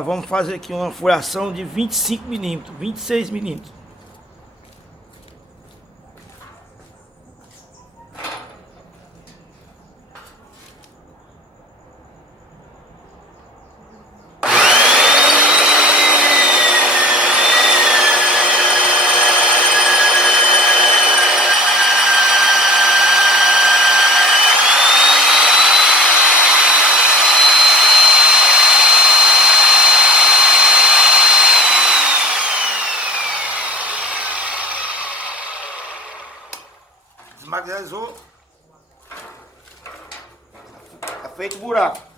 vamos fazer aqui uma furação de 25 milímetros, 26 milímetros. Desmagnetizou. Tá feito o buraco.